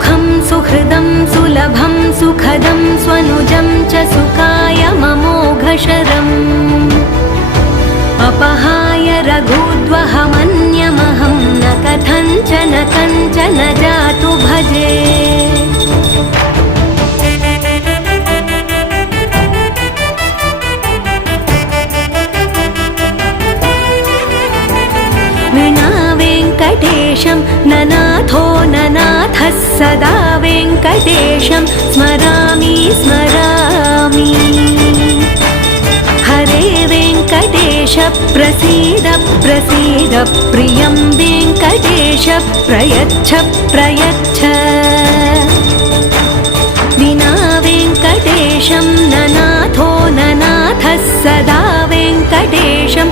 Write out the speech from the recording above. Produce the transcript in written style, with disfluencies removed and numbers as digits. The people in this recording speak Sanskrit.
सुखं सुहृदं सुलभं सुखदं स्वनुजं च सुखाय ममोघशरम् अपहाय रघुद्वहमन्यमहं न कथञ्चन कञ्चन जातु भजे। विना वेङ्कटेशं ननाथो ननाथः सदा वेङ्कटेशं स्मरामि स्मरामि। हरे वेङ्कटेश प्रसीद प्रसीद प्रियं वेङ्कटेश प्रयच्छ प्रयच्छ। विना वेङ्कटेशं ननाथो ननाथः सदा वेङ्कटेशं